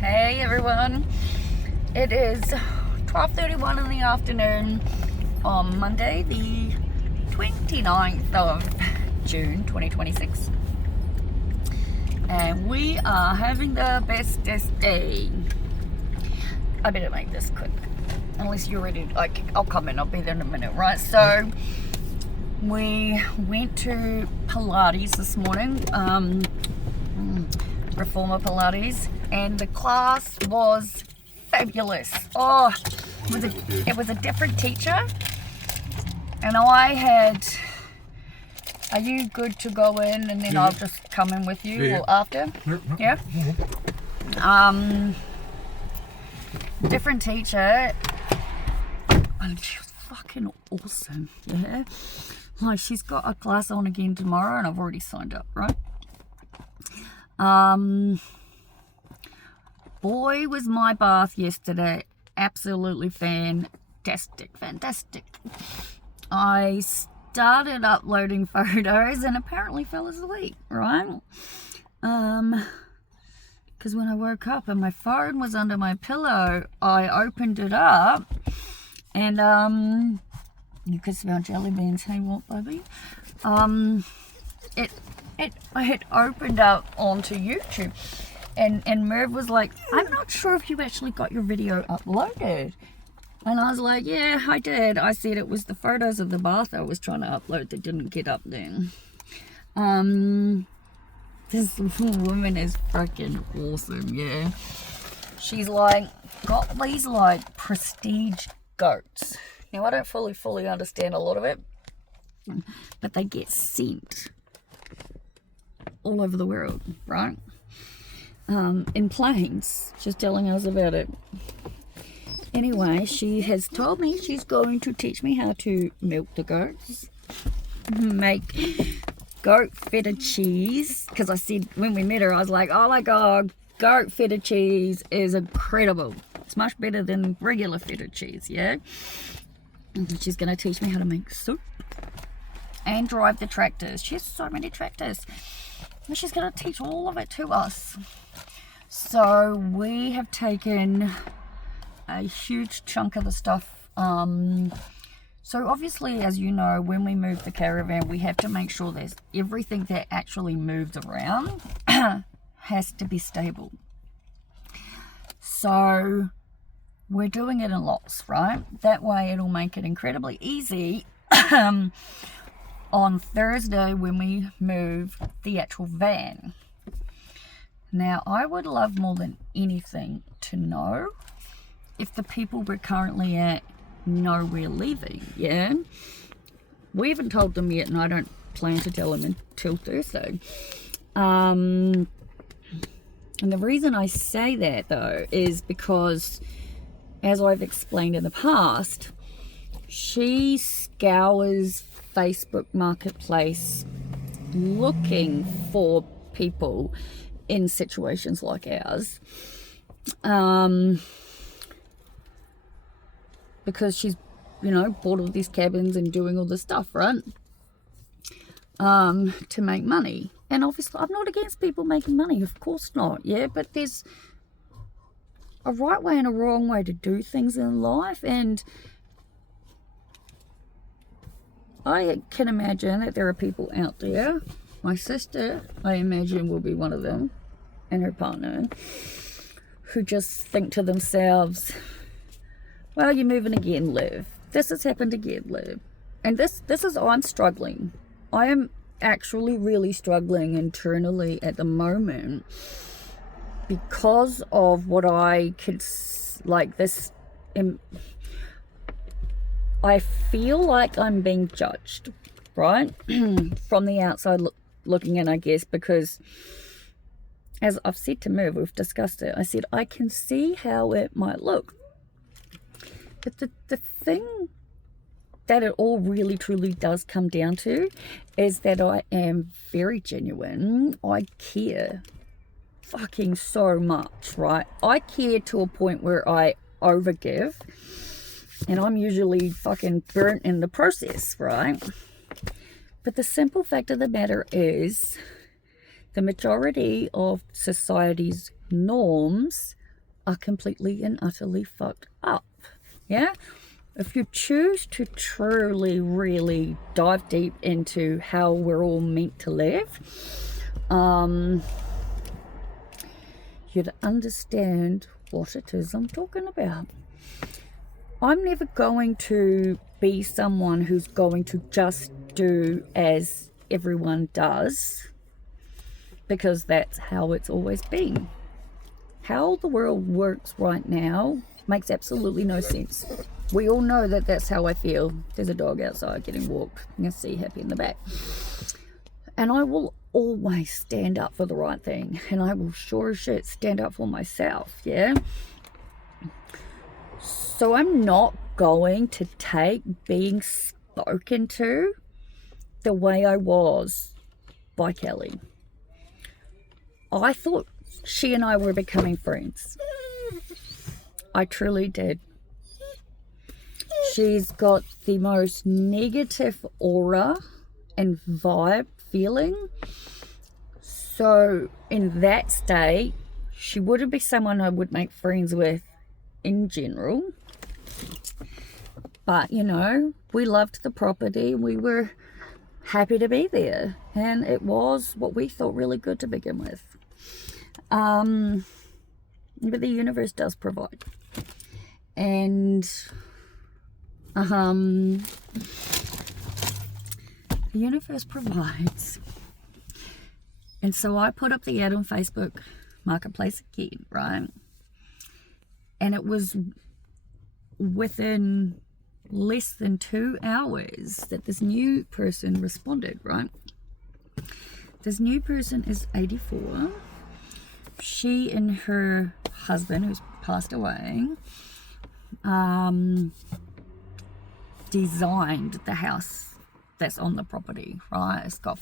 Hey everyone, it is 12:31 in the afternoon on Monday the 29th of June 2026, and we are having the bestest day. I better make this quick unless you're ready. I'll come in, I'll be there in a minute, right? So we went to Pilates this morning, Reformer Pilates, and the class was fabulous. Oh, it was a different teacher, and I had, are you good to go in and then I'll just come in with you or after? Yeah? Different teacher, and she was fucking awesome, yeah? Like, she's got a class on again tomorrow and I've already signed up, right? Boy, was my bath yesterday absolutely fantastic. I started uploading photos and apparently fell asleep, right? Because when I woke up and my phone was under my pillow, I opened it up and you could smell jelly beans. Hey, what, baby? I had opened up onto YouTube, and Merv was like, I'm not sure if you actually got your video uploaded. And I was like, yeah, I did. I said it was the photos of the bath I was trying to upload that didn't get up there. This woman is freaking awesome, yeah. She's like, got these like prestige goats. Now, I don't fully understand a lot of it, but they get sent all over the world, right? In planes. She's telling us about it. Anyway, she has told me she's going to teach me how to milk the goats, make goat feta cheese, because I said when we met her, I was like, oh my god, goat feta cheese is incredible. It's much better than regular feta cheese, yeah? And she's going to teach me how to make soup and drive the tractors. She has so many tractors. And she's going to teach all of it to us. So we have taken a huge chunk of the stuff. So obviously, as you know, when we move the caravan, we have to make sure there's everything that actually moves around has to be stable. So we're doing it in lots, right? That way it'll make it incredibly easy on Thursday when we move the actual van. Now, I would love more than anything to know if the people we're currently at know we're leaving, yeah? We haven't told them yet, and I don't plan to tell them until Thursday. And the reason I say that, though, is because, as I've explained in the past, she scours Facebook Marketplace looking for people in situations like ours, because she's, you know, bought all these cabins and doing all this stuff, right, to make money. And obviously I'm not against people making money, of course not, yeah, but there's a right way and a wrong way to do things in life, and I can imagine that there are people out there, my sister, I imagine, will be one of them, and her partner, who just think to themselves, well, you're moving again, Liv. This has happened again, Liv. And this is, I'm struggling. I am actually really struggling internally at the moment because of what I could, like this, I feel like I'm being judged, right? From the outside looking in, I guess, because as I've said to Merv, we've discussed it, I said, I can see how it might look. But the thing that it all really truly does come down to is that I am very genuine. I care fucking so much, right? I care to a point where I overgive, and I'm usually fucking burnt in the process, right? But the simple fact of the matter is the majority of society's norms are completely and utterly fucked up. Yeah? If you choose to truly, really dive deep into how we're all meant to live, you'd understand what it is I'm talking about. I'm never going to be someone who's going to just do as everyone does, because that's how it's always been. How the world works right now makes absolutely no sense. We all know that that's how I feel. There's a dog outside getting walked. You can see Happy in the back. And I will always stand up for the right thing. And I will sure as shit stand up for myself, yeah? So I'm not going to take being spoken to the way I was by Kelly. I thought she and I were becoming friends. I truly did. She's got the most negative aura and vibe feeling. So in that state, she wouldn't be someone I would make friends with in general. But, you know, we loved the property. We were happy to be there. And it was what we thought really good to begin with. But the universe does provide. And the universe provides. And so I put up the ad on Facebook Marketplace again, right? And it was within less than 2 hours that this new person responded, right? This new person is 84. She and her husband, who's passed away, designed the house that's on the property, right? It's got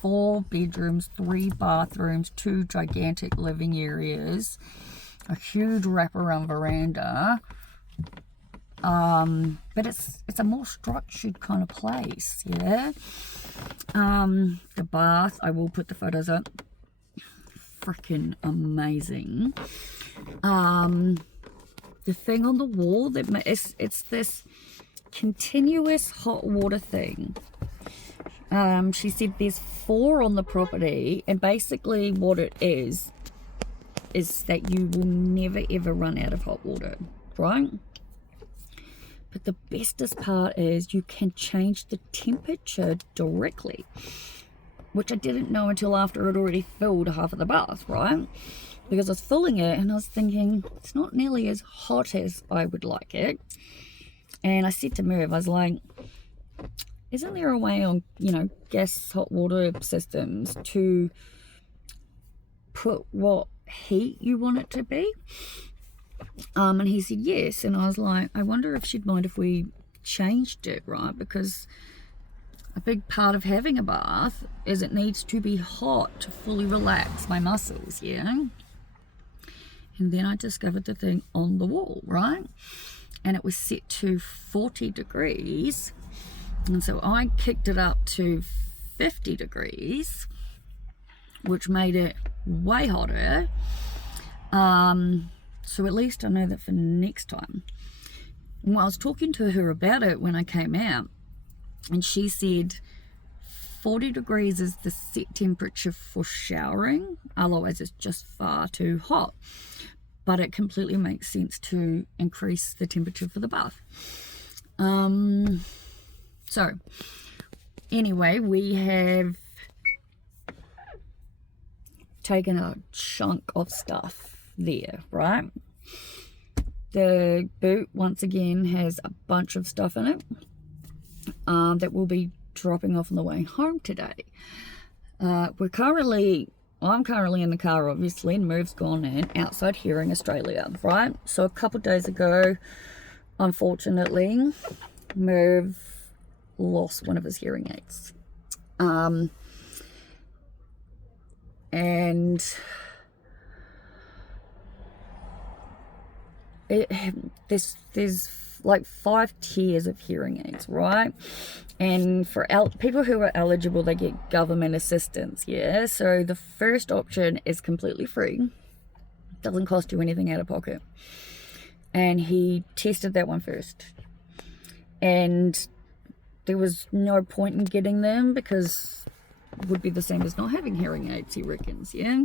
4 bedrooms, 3 bathrooms, 2 gigantic living areas, a huge wraparound veranda. But it's a more structured kind of place, yeah. The bath, I will put the photos up. Freaking amazing. The thing on the wall that it's this continuous hot water thing. She said there's 4 on the property, and basically what it is that you will never ever run out of hot water, right? But the bestest part is you can change the temperature directly, which I didn't know until after I'd already filled half of the bath, right? Because I was filling it and I was thinking, it's not nearly as hot as I would like it. And I said to Merv, I was like, isn't there a way on, you know, gas hot water systems to put what heat you want it to be? And he said yes. And I was like, I wonder if she'd mind if we changed it, right? Because a big part of having a bath is it needs to be hot to fully relax my muscles, yeah? And then I discovered the thing on the wall, right? And it was set to 40 degrees. And so I kicked it up to 50 degrees, which made it way hotter. So at least I know that for next time. Well, I was talking to her about it when I came out, and she said 40 degrees is the set temperature for showering, otherwise it's just far too hot. But it completely makes sense to increase the temperature for the bath. So anyway, we have taken a chunk of stuff there, right? The boot once again has a bunch of stuff in it that we'll be dropping off on the way home today. I'm currently in the car, obviously, and Merv's gone in outside here in Australia, right? So a couple of days ago, unfortunately, Merv lost one of his hearing aids. And there's like 5 tiers of hearing aids, right? And for people who are eligible, they get government assistance, yeah? So the first option is completely free. Doesn't cost you anything out of pocket. And he tested that one first. And there was no point in getting them because it would be the same as not having hearing aids, he reckons, yeah?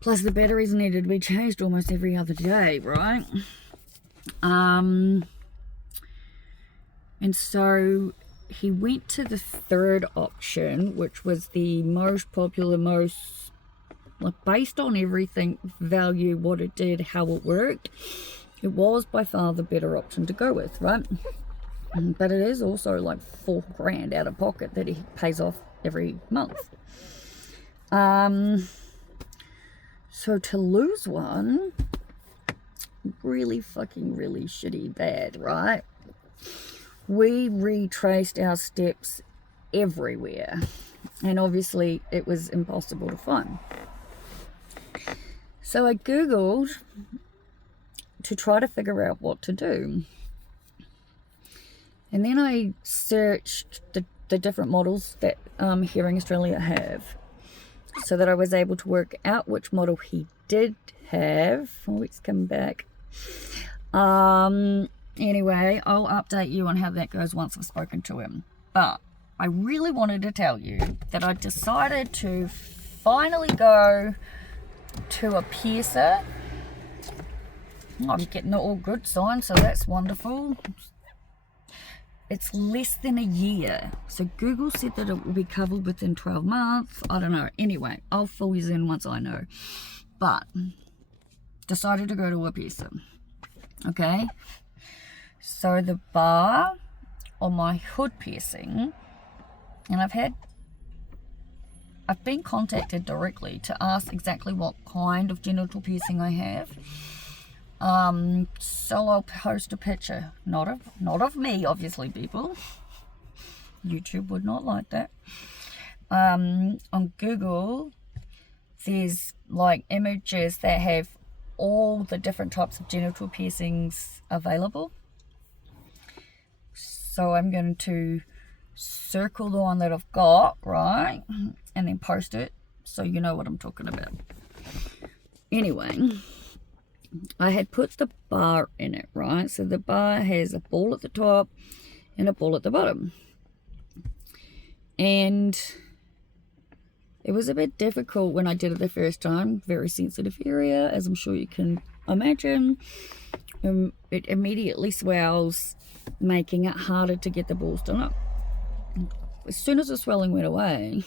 Plus the batteries needed to be changed almost every other day, right? And so he went to the third option, which was the most popular, most, like, based on everything, value, what it did, how it worked. It was by far the better option to go with, right? But it is also like $4,000 out of pocket that he pays off every month. So to lose one, really shitty bad, right? We retraced our steps everywhere, and obviously it was impossible to find. So I googled to try to figure out what to do, and then I searched the different models that Hearing Australia have, so that I was able to work out which model he did have. Oh, it's come back. Anyway, I'll update you on how that goes once I've spoken to him. But I really wanted to tell you that I decided to finally go to a piercer. I'm getting the all good sign, so that's wonderful. It's less than a year. So Google said that it will be covered within 12 months. I don't know. Anyway, I'll fill you in once I know. But decided to go to a piercer. Okay. So the bar on my hood piercing, and I've been contacted directly to ask exactly what kind of genital piercing I have. So I'll post a picture, not of me, obviously, people. YouTube would not like that. On Google, there's like images that have all the different types of genital piercings available. So I'm going to circle the one that I've got, right, and then post it so you know what I'm talking about. Anyway, I had put the bar in it, right? So the bar has a ball at the top and a ball at the bottom. And it was a bit difficult when I did it the first time. Very sensitive area, as I'm sure you can imagine. It immediately swells, making it harder to get the balls done up. As soon as the swelling went away,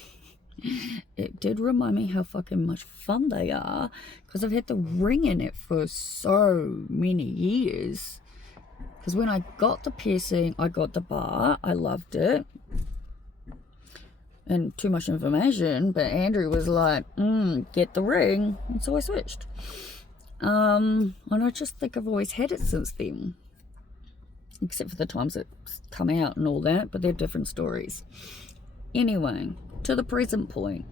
it did remind me how fucking much fun they are, because I've had the ring in it for so many years. Because when I got the piercing, I got the bar, I loved it, and too much information, but Andrew was like, get the ring, and so I switched. And I just think I've always had it since then, except for the times it's come out and all that, but they're different stories. Anyway, to the present point,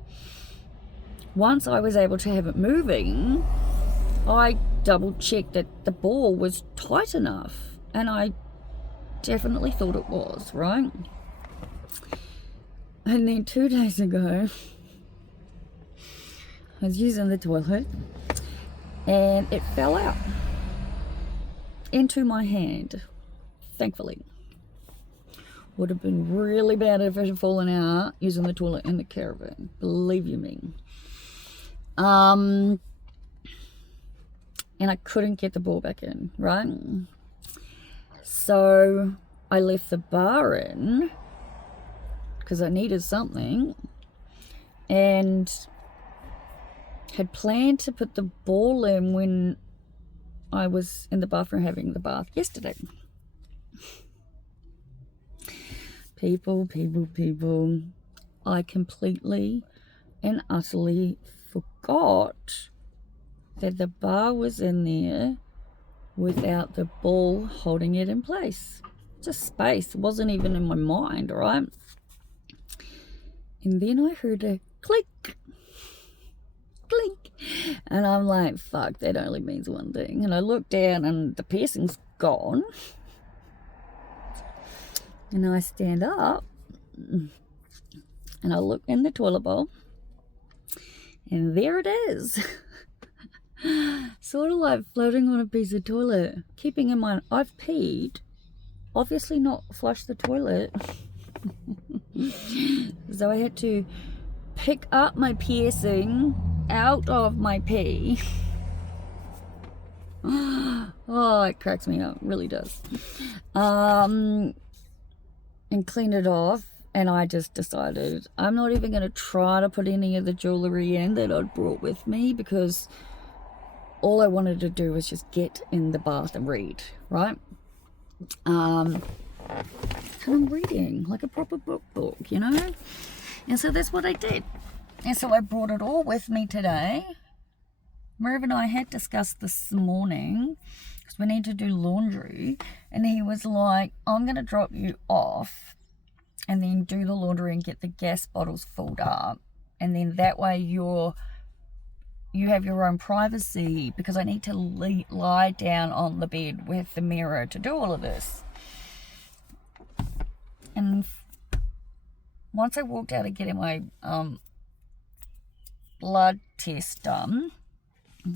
once I was able to have it moving, I double checked that the ball was tight enough, and I definitely thought it was, right? And then 2 days ago, I was using the toilet and it fell out into my hand, thankfully. Would have been really bad if it had fallen out using the toilet in the caravan, believe you me. And I couldn't get the ball back in, right? So I left the bar in because I needed something, and had planned to put the ball in when I was in the bathroom having the bath yesterday. People, I completely and utterly forgot that the bar was in there without the ball holding it in place. Just space. It wasn't even in my mind, right? And then I heard a click, clink, and I'm like, fuck, that only means one thing. And I look down and the piercing's gone. And I stand up and I look in the toilet bowl, and there it is. Sort of like floating on a piece of toilet. Keeping in mind, I've peed. Obviously not flushed the toilet. So I had to pick up my piercing out of my pee. Oh, it cracks me up. It really does. And clean it off. And I just decided I'm not even going to try to put any of the jewellery in that I'd brought with me, because all I wanted to do was just get in the bath and read, right? And I'm reading like a proper book, you know? And so that's what I did. And so I brought it all with me today. Merv and I had discussed this morning because we need to do laundry. And he was like, I'm going to drop you off and then do the laundry and get the gas bottles filled up, and then that way you have your own privacy, because I need to lie down on the bed with the mirror to do all of this. And once I walked out of getting my blood test done,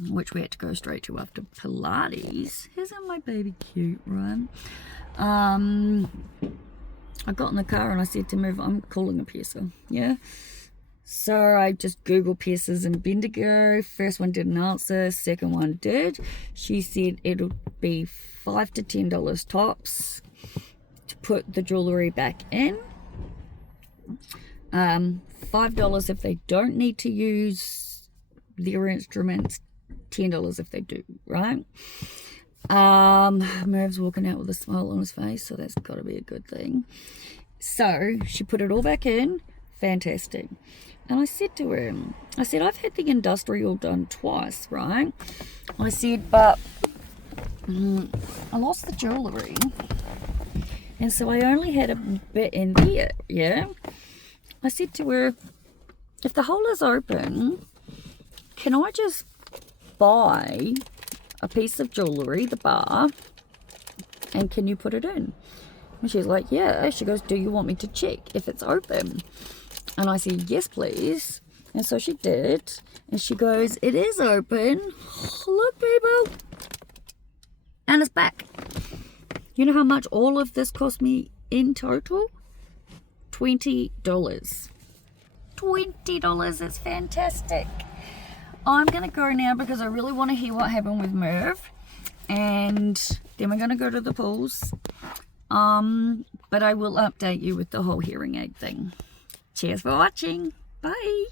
which we had to go straight to after Pilates. Isn't my baby cute, right? I got in the car and I said to Merv, I'm calling a piercer, yeah? So I just Googled piercers in Bendigo. First one didn't answer, second one did. She said it'll be $5 to $10 tops to put the jewellery back in. $5 if they don't need to use their instruments, $10 if they do, right? Merv's walking out with a smile on his face, so that's got to be a good thing. So she put it all back in. Fantastic. And I said to her, I've had the industrial done twice, right? I said, but I lost the jewellery, and so I only had a bit in there, yeah? I said to her, if the hole is open, can I just buy a piece of jewellery, the bar, and can you put it in? And she's like, yeah. She goes, do you want me to check if it's open? And I said, yes, please. And so she did. And she goes, it is open. Look, people. And it's back. You know how much all of this cost me in total? $20. $20. It's fantastic. I'm going to go now because I really want to hear what happened with Merv. And then we're going to go to the pools. But I will update you with the whole hearing aid thing. Cheers for watching. Bye.